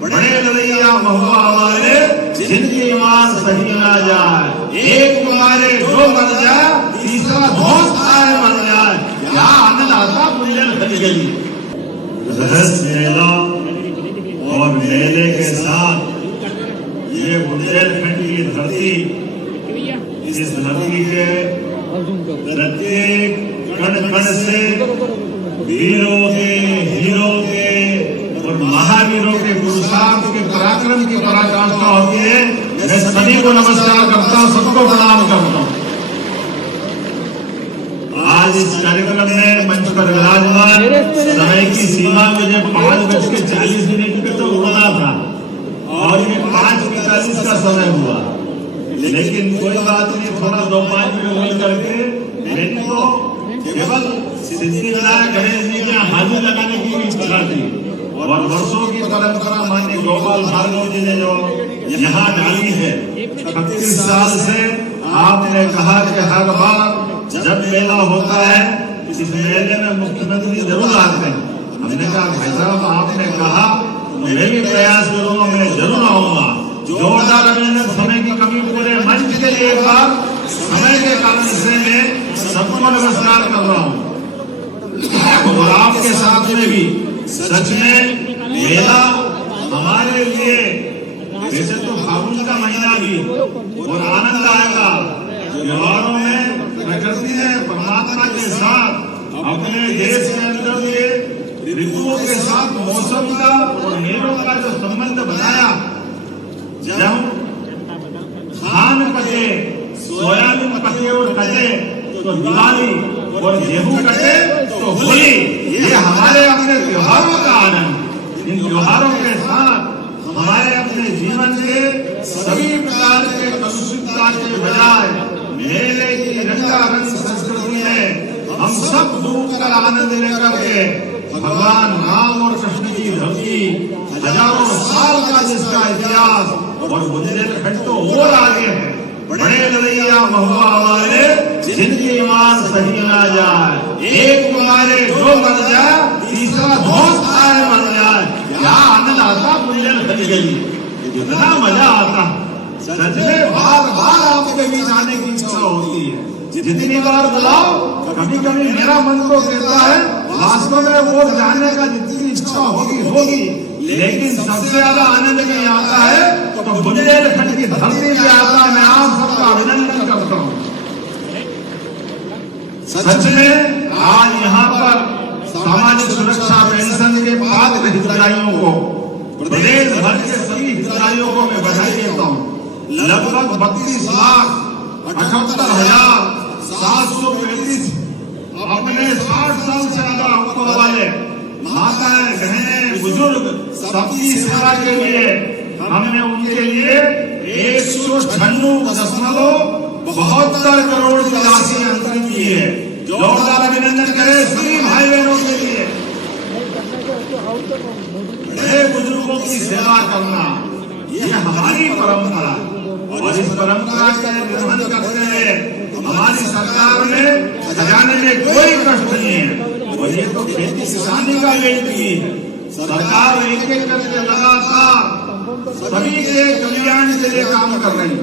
बड़े लड़ैया महुआ वाले जिनकी ईमान सही ना जाए, एक मारे दो मर जाए, तीसरा धोस खाए मर जाए, क्या आनंद आता बुंदेल खड़ी गई। रहस्य मेला और मेले के साथ ये बुंदेलखंड की धरती, इस धरती के प्रत्येक कण कण से वीरों के, हीरों के और महावीरों के पुरुषार्थ के पराक्रम की पराकाष्ठा होती है। मैं सभी को नमस्कार करता हूँ, सबको प्रणाम करता हूँ। आज इस कार्यक्रम में मंच पर विराजमान, समय की सीमा मुझे 5:40 पे तो उड़ना था और ये 5:45 का समय हुआ, लेकिन कोई बात नहीं, थोड़ा 2-5 मिनट होल्ड करके मैंने तो केवल सिद्धिविनायक गणेश जी के हाजिर लगाने की इच्छा थी और वर्षों की परंपरा माननीय गोपाल भार्गव जी ने जो यहाँ डाली है, 36 साल से आपने कहा कि हर बार जब मेला होता है इस मेले में मुख्यमंत्री जरूर आते हैं। हमने कहा भाई साहब आपने कहा मैं भी प्रयास करूंगा, मैं जरूर आऊंगा। जोरदार अभिनंदन। समय की कमी पूरे मंच के लिए एक बार समय के कारण से मैं सबको नमस्कार कर रहा हूँ और आपके साथ में भी सच में मेला हमारे लिए वैसे तो फागुन का महीना भी और आनंद आएगा। त्योहारों में प्रकृति ने परमात्मा के साथ अपने देश के अंदर ये ऋतुओं के साथ मौसम का और मेलों का जो संबंध बनाया, जब धान कटे, सोयाबीन कटे और कटे तो दिवाली और गेहूं कटे तो होली, ये हमारे अपने त्योहारों का आनंद। इन त्योहारों के साथ हमारे अपने जीवन के सभी प्रकार के कलुषितता के बजाय मेले की रंगारंग संस्कृति में हम सब डूब कर आनंद लेकर के भगवान राम और कृष्ण की धरती, हजारों साल का जिसका इतिहास और बुंदेलखंड तो और आगे है, बड़े लड़ैया महुआ वाले जिनकी ईमान सही ना जाए, एक मारे दो मर जाए, तीसरा धोस खाए मर जाए, क्या आनंद आता बुंदेलखंड गई, कितना मजा आता। सच में बार बार आपके बीच आने की इच्छा होती है, जितनी बार बुलाओ कभी कभी मेरा मन तो कहता है वास्तव में वो जाने का जितनी इच्छा होगी, लेकिन सबसे ज्यादा आनंद में आता है तो बुंदेलखंड की धरती पे आता है। मैं आप सबका अभिनंदन करता हूँ। सच में आज यहाँ पर सामाजिक सुरक्षा पेंशन के पात्र हितग्राहियों को, प्रदेश भर के सभी हितग्राहियों को मैं बधाई देता हूँ। लगभग 32,78,735 अपने 60 साल से ज्यादा उम्र वाले माताएं, बहनें, बुजुर्ग सबकी सेवा के लिए हमने उनके लिए 196.72 करोड़ की राशि अंतरित की है। जोरदार अभिनंदन करें सभी भाई बहनों के लिए। बड़े बुजुर्गों की सेवा करना ये हमारी परंपरा और इस परंपरा का निर्वहन करते हुए हमारी सरकार ने खजाने में कोई कष्ट नहीं है और ये तो खेती किसानी का लेट भी है। सरकार एक एक करके लगातार सभी के कल्याण के लिए काम कर रही है।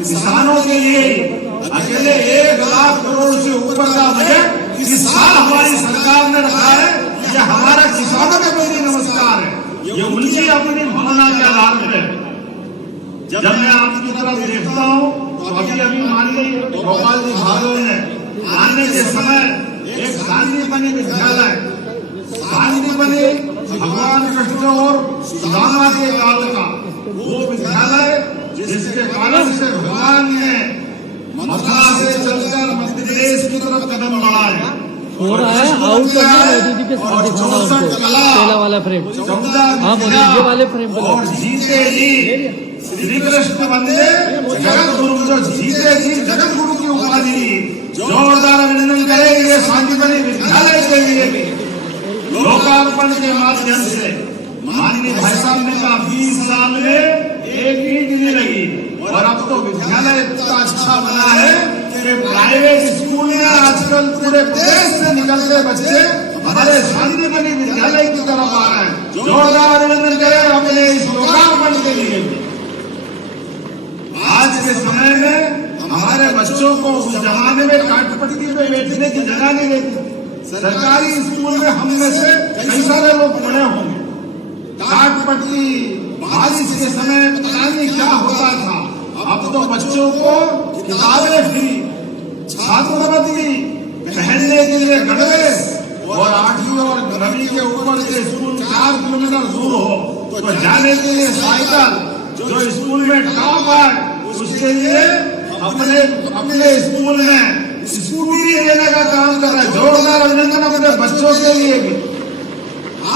किसानों के लिए अकेले 1 लाख करोड़ से ऊपर का बजट इस साल हमारी सरकार ने रखा है। ये हमारा किसानों के प्रति नमस्कार है, ये उनकी अपनी भावना के आधार पर। जब मैं आपकी तरफ देखता हूँ तो अभी मान लीजिए गोपाल जी भार्गव ने आने के समय एक गांधी बनी विद्यालय, गांधी बनी भगवान कृष्ण और सुदामा के काल का वो विद्यालय, जिसके कारण से भगवान ने मथुरा से चलकर मध्य प्रदेश की तरफ कदम बढ़ाए। हो रहा है आउट करना मोदी जी के साथ दिखाना उनको, पहला वाला फ्रेम, हाँ मोदी जी वाले फ्रेम और जीते जी श्री कृष्ण वंदे जगत गुरु, जो जीते जी जगत गुरु की उपाधि। जोरदार अभिनंदन करेंगे शांतिबनी विद्यालय के लिए भी लोकार्पण के माध्यम से। माननीय भाई साहब ने कहा 20 साल में एक ईंट नहीं लगी और अब तो विद्यालय इतना अच्छा बना है कि प्राइवेट स्कूल में आजकल पूरे देश से निकलते बच्चे हमारे शांतिमणि विद्यालय की तरफ आ रहे हैं। जोरदार अभिनंदन करें अपने इस लोकार्पण के लिए। आज के समय में हमारे बच्चों को उस जमाने में काट पट्टी पे बैठने की जगह नहीं रहती। सरकारी स्कूल में हम में से कई सारे लोग पढ़े होंगे। काट पट्टी बारिश के समय पता नहीं क्या होता था। अब तो बच्चों को किताबें फ्री, छात्रवृत्ति, पहनने के लिए गणवेश, और 8वीं और 9वीं के ऊपर के स्कूल 4 किलोमीटर दूर हो तो जाने के लिए साइकिल, जो स्कूल में टॉप है उसके लिए अपने स्कूल में स्कूटी देने का काम कर रहा है। जोरदार अभिनंदन अपने बच्चों के लिए भी।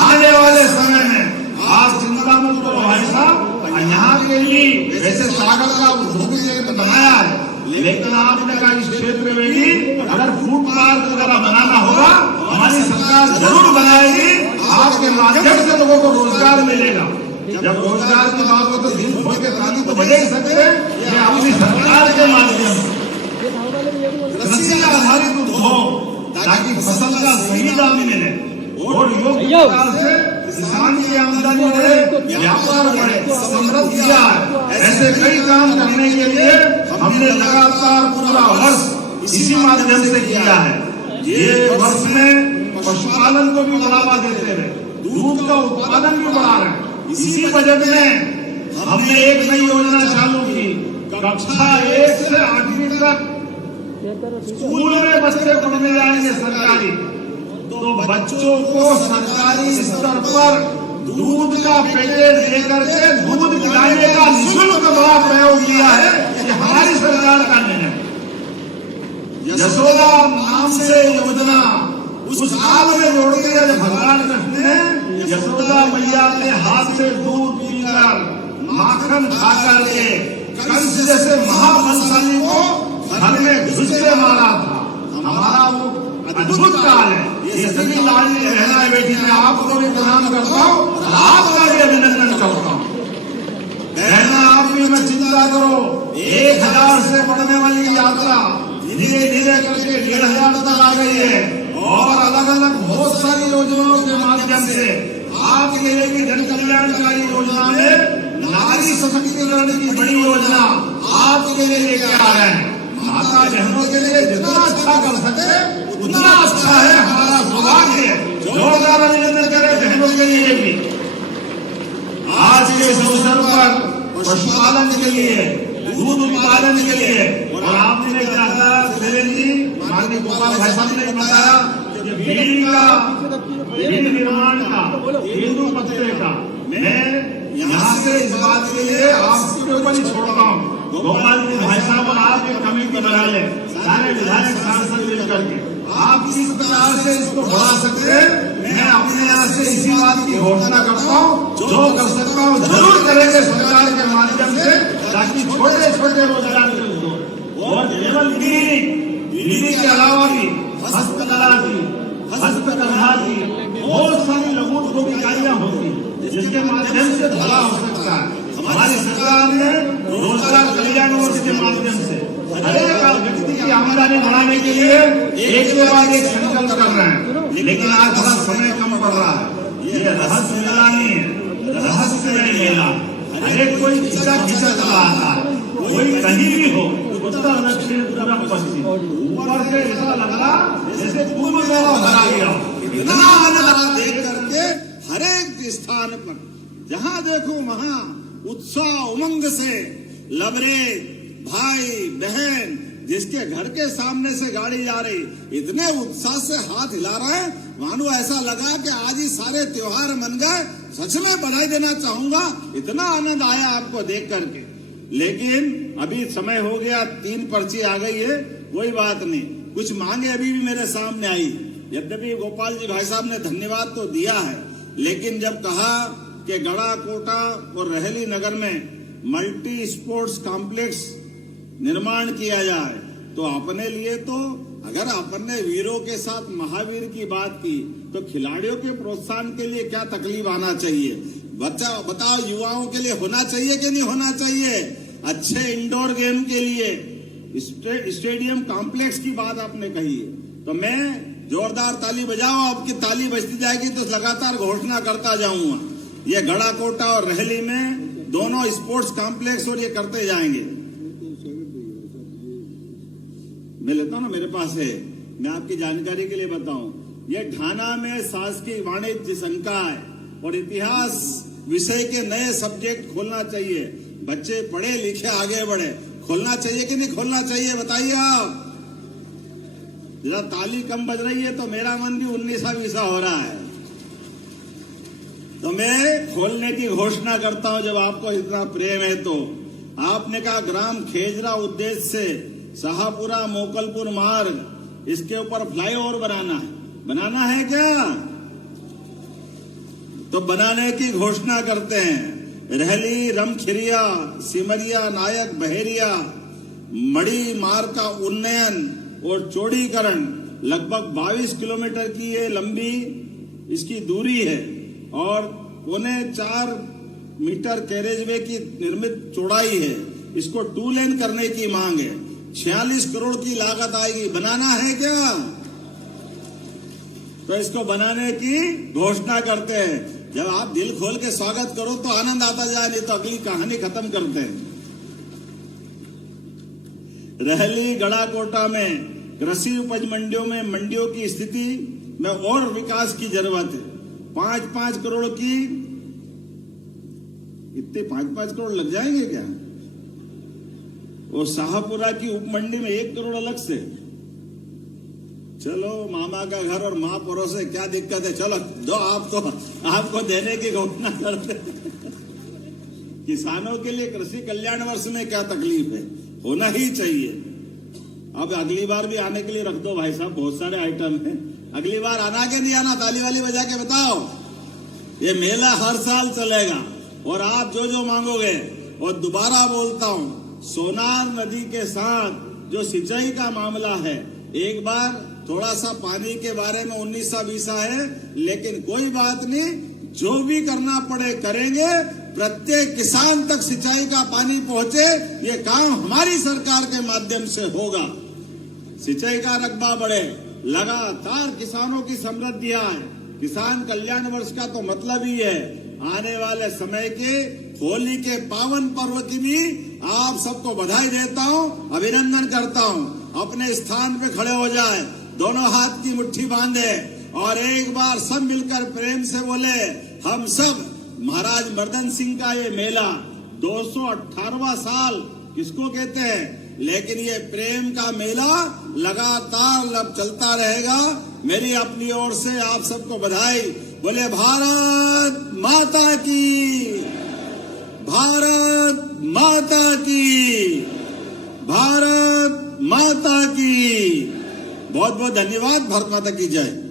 आने वाले समय में आप चिंता मुक्त करो भाई साहब। यहाँ के लिए वैसे सागर का उद्योग बनाया है, लेकिन आपने कहा इस क्षेत्र में भी अगर फुटपाथ वगैरह बनाना होगा हमारी सरकार जरूर बनाएगी। आपके माध्यम से लोगों को रोजगार मिलेगा। जब रोजगार की बात हो तो दिल खोल के ताली तो बजा ही सकते हैं। ये अपनी सरकार के माध्यम से कृषि आधारित उद्योग, ताकि फसल का सही दाम मिले और योग्य प्रकार से किसान की आमदनी बढ़े, व्यापार बढ़े, समृद्ध किया है। ऐसे कई काम करने के लिए हमने लगातार पूरा वर्ष इसी माध्यम से किया है। ये वर्ष में पशुपालन को भी बढ़ावा देते रहे, दूध का उत्पादन भी बढ़ा रहे हैं। इसी बजट में हमने एक नई योजना चालू की। कक्षा 1 से 8वीं तक स्कूल में बच्चे पढ़ने जाएंगे सरकारी, तो बच्चों को सरकारी स्तर पर दूध का पैकेट देकर के दूध पिलाने का निःशुल्क बड़ा प्रयोग किया है। ये हमारी सरकार का निर्णय। यशोदा नाम से योजना उस काल में जोड़ते हैं जब भगवान कृष्ण ने यशोदा मैया के हाथ से दूध पीकर माखन खा करके कंस जैसे महाबलशाली को घर में घुस के मारा था। हमारा वो अद्भुत काल है। ये सभी लाडली बहना बेटी मैं आपको भी प्रणाम करता हूँ, आपका भी अभिनंदन करता हूँ। बहना आप भी मैं चिंता करो, 1000 से बढ़ने वाली यात्रा धीरे धीरे करके 1500 तक आ गई है। और अलग अलग बहुत सारी योजनाओं के माध्यम से आपके लिए भी जन कल्याणकारी योजना में नारी सशक्तिकरण की बड़ी योजना आपके लिए लेके आ रहे हैं। माता बहनों के लिए जितना अच्छा कर सके उतना अच्छा है, हमारा सौभाग्य है। जोरदार अभिनंदन करें बहनों के लिए भी। आज के इस अवसर पर पशुपालन के लिए, दूध उत्पादन के लिए, और आपने क्या कहा देवेंद्र जी, माननीय गोपाल भाई साहब ने बताया कि बीड़ी निर्माण का, तेंदू पत्ते का, मैं यहाँ से इस बात के लिए आपके ऊपर ही छोड़ता हूँ। गोपाल जी भाई साहब और आप एक कमेटी बना ले, सारे विधायक सांसद मिलकर के आप किस प्रकार से इसको बढ़ा सकते हैं। मैं अपने यहाँ से इसी बात की घोषणा करता हूँ, जो कर सकता हूँ जरूर करेंगे सरकार के माध्यम से, ताकि छोटे छोटे रोजगार मिल हो। और केवल बीड़ी के अलावा भी हस्तकला की, हस्तकला की बहुत सारी लघु उद्योग इकाइयां होती है, जिसके माध्यम से भला हो सकता है। हमारी सरकार ने रोजगार कल्याण योजना के माध्यम से हर एक व्यक्ति की आमदनी बढ़ाने के लिए एक के बाद एक संकल्प कर रहे हैं। लेकिन आज थोड़ा समय कम पड़ रहा है। ये रहस्य मेला नहीं है, रहस्यमय मेला। हर एक कोई खिंचा चला आता है, कोई कहीं भी हो, उत्तर दक्षिण पूर्व पश्चिम, ऊपर से ऐसा लग रहा जैसे कुंभ मेला भरा गया। इतना आनंद देख करके हर एक स्थान पर जहाँ देखो वहाँ उत्साह उमंग से लबरे भाई बहन, जिसके घर के सामने से गाड़ी जा रही, इतने उत्साह से हाथ हिला रहे हैं, मानो ऐसा लगा कि आज ही सारे त्योहार मन गए। सच में बधाई देना चाहूंगा, इतना आनंद आया आपको देख करके। लेकिन अभी समय हो गया, 3 पर्ची आ गई है, कोई बात नहीं। कुछ मांगे अभी भी मेरे सामने आई, यद्यपि गोपाल जी भाई साहब ने धन्यवाद तो दिया है, लेकिन जब कहा कि गड़ा कोटा और रहली नगर में मल्टी स्पोर्ट्स कॉम्प्लेक्स निर्माण किया जाए, तो अपने लिए तो अगर अपने वीरों के साथ महावीर की बात की, तो खिलाड़ियों के प्रोत्साहन के लिए क्या तकलीफ आना चाहिए। बच्चा बताओ, युवाओं के लिए होना चाहिए कि नहीं होना चाहिए। अच्छे इंडोर गेम के लिए स्टेडियम कॉम्प्लेक्स की बात आपने कही है, तो मैं जोरदार ताली बजाओ। आपकी ताली बजती जाएगी तो लगातार घोषणा करता जाऊंगा। ये गढ़ाकोटा और रहली में दोनों स्पोर्ट्स कॉम्प्लेक्स और ये करते जाएंगे। मैं लेता हूं ना, मेरे पास है, मैं आपकी जानकारी के लिए बताऊं। ये ढाना में शासकीय वाणिज्य संकाय और इतिहास विषय के नए सब्जेक्ट खोलना चाहिए। बच्चे पढ़े लिखे आगे बढ़े। खोलना चाहिए कि नहीं खोलना चाहिए, बताइए आप। जरा ताली कम बज रही है तो मेरा मन भी 19-20 हो रहा है। तो मैं खोलने की घोषणा करता हूं जब आपको इतना प्रेम है तो। आपने कहा ग्राम खेजरा उद्देश्य से शाहपुरा मोकलपुर मार्ग, इसके ऊपर फ्लाईओवर बनाना है क्या? तो बनाने की घोषणा करते हैं। रहली, रमखिरिया, सिमरिया, नायक, बहेरिया, मड़ी मार्ग का उन्नयन और चौड़ीकरण लगभग 22 किलोमीटर की ये लंबी इसकी दूरी है और 4.25 मीटर कैरेजवे की निर्मित चौड़ाई है। इसको 2 लेन करने की मांग है। 46 करोड़ की लागत आएगी। बनाना है क्या? तो इसको बनाने की घोषणा करते हैं। जब आप दिल खोल के स्वागत करो तो आनंद आता जाए, नहीं तो अगली कहानी खत्म करते हैं। रहली, गढ़ाकोटा में कृषि उपज मंडियों में मंडियों की स्थिति में और विकास की जरूरत है। 5-5 करोड़ की, इतने 5-5 करोड़ लग जाएंगे क्या? और शाहपुरा की उपमंडी में 1 करोड़ अलग से। चलो, मामा का घर और माँ परोसे, क्या दिक्कत है? चलो दो, आपको देने की घोषणा करते। किसानों के लिए कृषि कल्याण वर्ष में क्या तकलीफ है? होना ही चाहिए। अब अगली बार भी आने के लिए रख दो भाई साहब, बहुत सारे आइटम हैं। अगली बार आना के नहीं आना, ताली वाली बजा के बताओ। ये मेला हर साल चलेगा और आप जो जो मांगोगे। और दोबारा बोलता हूं, सोनार नदी के साथ जो सिंचाई का मामला है, एक बार थोड़ा सा पानी के बारे में 19-20 है, लेकिन कोई बात नहीं, जो भी करना पड़े करेंगे। प्रत्येक किसान तक सिंचाई का पानी पहुंचे, ये काम हमारी सरकार के माध्यम से होगा। सिंचाई का रकबा बढ़े, लगातार किसानों की समृद्धि आए। किसान कल्याण वर्ष का तो मतलब ही है आने वाले समय के होली के पावन पर्व की भी आप सबको बधाई देता हूं, अभिनंदन करता हूं। अपने स्थान पे खड़े हो जाए, दोनों हाथ की मुट्ठी बांधे और एक बार सब मिलकर प्रेम से बोले, हम सब। महाराज मर्दन सिंह का ये मेला 218वां साल किसको कहते हैं, लेकिन ये प्रेम का मेला लगातार अब चलता रहेगा। मेरी अपनी ओर से आप सबको बधाई। बोले भारत माता की, भारत माता की, भारत माता की। बहुत बहुत धन्यवाद। भारत माता की जय।